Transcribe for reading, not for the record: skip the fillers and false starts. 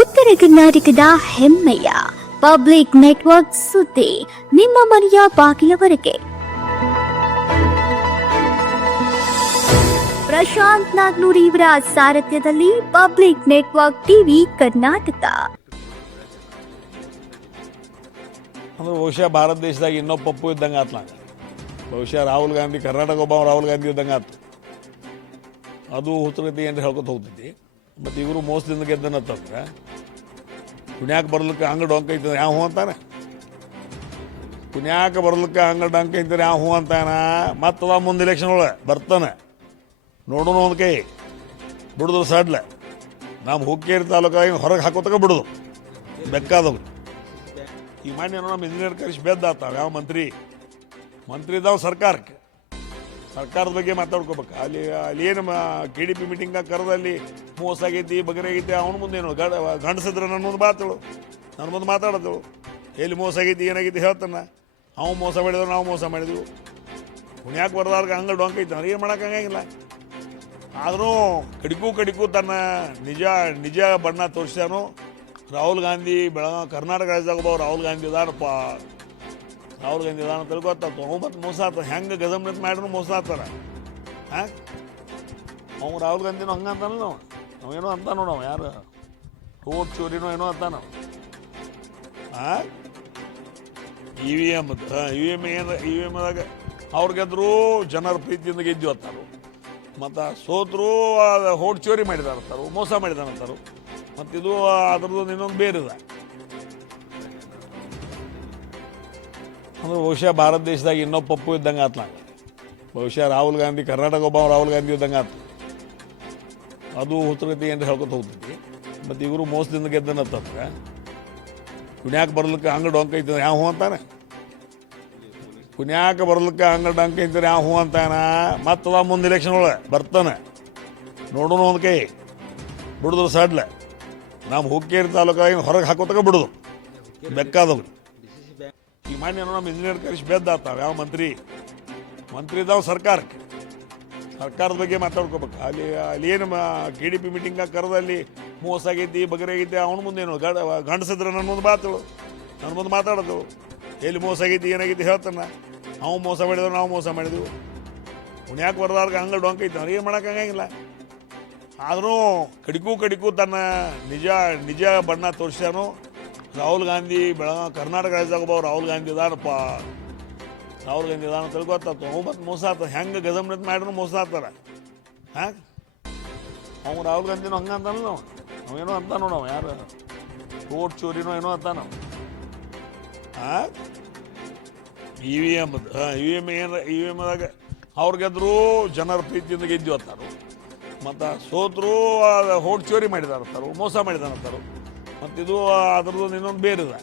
ಉತ್ತರ ಕರ್ನಾಟಕದ ಹೆಮ್ಮೆಯ ಪಬ್ಲಿಕ್ ನೆಟ್ವರ್ಕ್ ಸುದ್ದಿ ನಿಮ್ಮ ಮನೆಯ ಬಾಗಿಲವರೆಗೆ. ಪ್ರಶಾಂತ್ ನಾಗ್ನೂರ್ ಇವರ ಸಾರಥ್ಯದಲ್ಲಿ ಪಬ್ಲಿಕ್ ನೆಟ್ವರ್ಕ್ ಟಿವಿ ಕರ್ನಾಟಕ. ಅಂದ್ರೆ ಬಹುಶಃ ಭಾರತ ದೇಶದಾಗ ಇನ್ನೊಬ್ಬ ಪಪ್ಪು ಇದ್ದಂಗೆ ಆತ್ಲ. ಬಹುಶಃ ರಾಹುಲ್ ಗಾಂಧಿ ಕರ್ನಾಟಕ ಒಬ್ಬ ರಾಹುಲ್ ಗಾಂಧಿ ಇದ್ದಂಗೆ ಆತು. ಅದು ಹುತ್ತಗತಿ ಏನು ಹೇಳ್ಕೊತ ಹೋಗ್ತೈತಿ. ಮತ್ತು ಇವರು ಮೋಸದಿಂದ ಗೆದ್ದನತ್ತಂದ್ರೆ ಪುಣ್ಯಾಕ ಬರ್ಲಿಕ್ಕೆ ಹಂಗೆ ಡೊಂಕ ಐತಂದ್ರೆ ಯಾವ ಹೂ ಅಂತಾನೆ. ಪುಣ್ಯಾಕ ಬರ್ಲಿಕ್ಕೆ ಹಂಗೆ ಡೊಂಕ ಐತಂದ್ರೆ ಯಾವ ಹೂ ಅಂತಾನ. ಮತ್ತದ ಮುಂದೆ ಇಲೆಕ್ಷನ್ ಒಳಗೆ ಬರ್ತಾನೆ ನೋಡೋಣ ಒಂದು ಕೈ ಬಿಡುದು ಸಡ್ಲ. ನಮ್ಮ ಹುಕ್ಕೇರಿ ತಾಲೂಕಾಗ ಹೊರಗೆ ಹಾಕೋತಕ ಬಿಡುದು ಬೆಕ್ಕಾದವು. ಈ ಮಾನ್ಯ ನಮ್ಮ ಇಂಜಿನಿಯರ್ ಕರೆಸಿ ಬೆದ್ದಾತಾವ ಯಾವ ಮಂತ್ರಿ ಇದ್ದಾವೆ ಸರ್ಕಾರಕ್ಕೆ. ಸರ್ಕಾರದ ಬಗ್ಗೆ ಮಾತಾಡ್ಕೋಬೇಕು. ಅಲ್ಲಿ ಏನು KDP ಮೀಟಿಂಗ್ನಾಗ ಕರೆದಲ್ಲಿ ಮೋಸ ಆಗೈತಿ ಬಗರೆ ಆಗೈತಿ ಅವನ ಮುಂದೆ ಏನು ಗಂಡಸಿದ್ರೆ ನನ್ನ ಮುಂದೆ ಮಾತಾಡು, ನನ್ನ ಮುಂದೆ ಮಾತಾಡೋದು ಎಲ್ಲಿ ಮೋಸ ಆಗೈತಿ ಏನಾಗೈತಿ ಹೇಳ್ತಾನೆ. ಅವು ಮೋಸ ಮಾಡಿದ್ರು ನಾವು ಮೋಸ ಮಾಡಿದ್ವಿ. ಪುಣ್ಯಾಕೆ ಬರ್ದಾಗ ಹಂಗೆ ಡೊಂಕ ಐತೆ ಅಂದ್ರೆ ಏನು ಮಾಡೋಕ್ಕಾಗಿಲ್ಲ. ಆದರೂ ಕಡಿಗೂ ತನ್ನ ನಿಜ ಬಣ್ಣ ತೋರಿಸ್ಯಾನು. ರಾಹುಲ್ ಗಾಂಧಿ ಕರ್ನಾಟಕ ರಾಜ್ಯದಾಗ ಒಬ್ಬ ರಾಹುಲ್ ಗಾಂಧಿ ಇದಾನಪ್ಪ. ರಾಹುಲ್ ಗಾಂಧಿ ಇದಾನ ತಿಳ್ಕೊತಾತ. ಮತ್ತು ಮೋಸ ಆಗ್ತದೆ ಹೆಂಗೆ ಗಜಮ್ನತ್ ಮಾಡಿದ್ರು ಮೋಸ ಆಗ್ತಾರೆ. ಹಾಂ ಅವ್ನು ರಾಹುಲ್ ಗಾಂಧಿನೂ ಹಂಗೆ ಅಂತಾನಲ್ಲ ನಾವೇನೋ ಅಂತ ನೋಡು. ನಾವು ಯಾರು ಓಟ್ ಚೋರಿನೋ ಏನೋ ಅಂತ ನಾವು EVM EVMದಾಗ ಅವ್ರು ಗೆದ್ರು ಜನರ ಪ್ರೀತಿಯಿಂದ ಗೆದ್ದು ಅಂತಾರು. ಮತ್ತು ಸೋತರು ಓಟ್ ಚೋರಿ ಮಾಡಿದಾರಂತಾರು, ಮೋಸ ಮಾಡಿದಾರಂತಾರು. ಮತ್ತಿದು ಅದ್ರದ್ದು ಇನ್ನೊಂದು ಬೇರೆದ. ಅಂದ್ರೆ ಬಹುಶಃ ಭಾರತ ದೇಶದಾಗ ಇನ್ನೊಬ್ಬ ಪಪ್ಪು ಇದ್ದಂಗೆ ಆತ್ಲ. ಬಹುಶಃ ರಾಹುಲ್ ಗಾಂಧಿ ಕರ್ನಾಟಕ ಒಬ್ಬ ರಾಹುಲ್ ಗಾಂಧಿ ಇದ್ದಂಗೆ ಆತು. ಅದು ಹುತ್ತಗತಿ ಏನು ಹೇಳ್ಕೊತ ಹೋಗ್ತೈತಿ. ಮತ್ತು ಇವರು ಮೋಸದಿಂದ ಗೆದ್ದನತ್ತಂದ್ರೆ ಪುಣ್ಯಾಕ ಬರ್ಲಿಕ್ಕೆ ಹಂಗೆ ಡೊಂಕ ಐತಂದ್ರೆ ಯಾವ ಹೂ ಅಂತಾನೆ. ಪುಣ್ಯಾಕ ಬರ್ಲಿಕ್ಕೆ ಹಂಗೆ ಡೊಂಕ ಐತಂದ್ರೆ ಯಾವ ಹೂ ಅಂತಾನ. ಮತ್ತದ ಮುಂದೆ ಇಲೆಕ್ಷನ್ ಒಳಗೆ ಬರ್ತಾನೆ ನೋಡೋಣ ಒಂದು ಕೈ ಬಿಡುದು ಸಡ್ಲ. ನಮ್ಮ ಹುಕ್ಕೇರಿ ತಾಲೂಕಾಗ ಹೊರಗೆ ಹಾಕೋತಕ ಬಿಡುದು ಬೆಕ್ಕಾದವು. ಈ ಮಾನ್ಯ ನಮ್ಮ ಇಂಜಿನಿಯರ್ ಕರೆಸಿ ಬೆದ್ದಾತಾವ ಯಾವ ಮಂತ್ರಿ ಇದ್ದಾವೆ ಸರ್ಕಾರಕ್ಕೆ. ಸರ್ಕಾರದ ಬಗ್ಗೆ ಮಾತಾಡ್ಕೋಬೇಕು. ಅಲ್ಲಿ ಏನು KDP ಮೀಟಿಂಗ್ನಾಗ ಕರೆದಲ್ಲಿ ಮೋಸ ಆಗೈತಿ ಬಗರೆ ಆಗೈತಿ ಅವನ ಮುಂದೆ ಏನು ಗಂಡಸಿದ್ರೆ ನನ್ನ ಮುಂದೆ ಮಾತಾಡು, ನನ್ನ ಮುಂದೆ ಮಾತಾಡೋದು ಎಲ್ಲಿ ಮೋಸ ಆಗೈತಿ ಏನಾಗೈತಿ ಹೇಳ್ತಾನೆ. ಅವು ಮೋಸ ಮಾಡಿದ್ರು ನಾವು ಮೋಸ ಮಾಡಿದ್ವಿ. ಪುಣ್ಯಾಕೆ ಬರ್ದಾಗ ಹಂಗೆ ಡೊಂಕ ಐತೆ ಅಂದ್ರೆ ಏನು ಮಾಡೋಕ್ಕಾಗಿಲ್ಲ. ಆದರೂ ಕಡಿಗೂ ತನ್ನ ನಿಜ ಬಣ್ಣ ತೋರಿಸ್ಯಾನು. ರಾಹುಲ್ ಗಾಂಧಿ ಕರ್ನಾಟಕ ರಾಜ್ಯದಾಗ ಒಬ್ಬ ರಾಹುಲ್ ಗಾಂಧಿ ಇದಾನಪ್ಪ. ರಾಹುಲ್ ಗಾಂಧಿ ಇದಾನ ತಿಳ್ಕೊತಾತ. ಮತ್ತು ಮೋಸ ಆಗ್ತದೆ ಹೆಂಗೆ ಗಜಮ್ನತ್ ಮಾಡಿದ್ರು ಮೋಸ ಆಗ್ತಾರೆ. ಹಾಂ ಅವ್ನು ರಾಹುಲ್ ಗಾಂಧಿನೂ ಹಂಗೆ ಅಂತಾನಲ್ಲ ನಾವೇನೋ ಅಂತ ನೋಡು. ನಾವು ಯಾರು ಓಟ್ ಚೋರಿನೋ ಏನೋ ಅಂತ ನಾವು EVMದಾಗ ಅವ್ರು ಗೆದ್ರು ಜನರ ಪ್ರೀತಿಯಿಂದ ಗೆದ್ದು ಅಂತಾರು. ಮತ್ತು ಸೋತರು ಓಟ್ ಚೋರಿ ಮಾಡಿದಾರಂತಾರು, ಮೋಸ ಮಾಡಿದಾರಂತಾರು. ಮತ್ತಿದು ಅದ್ರದ್ದು ಇನ್ನೊಂದು ಬೇರೆದ.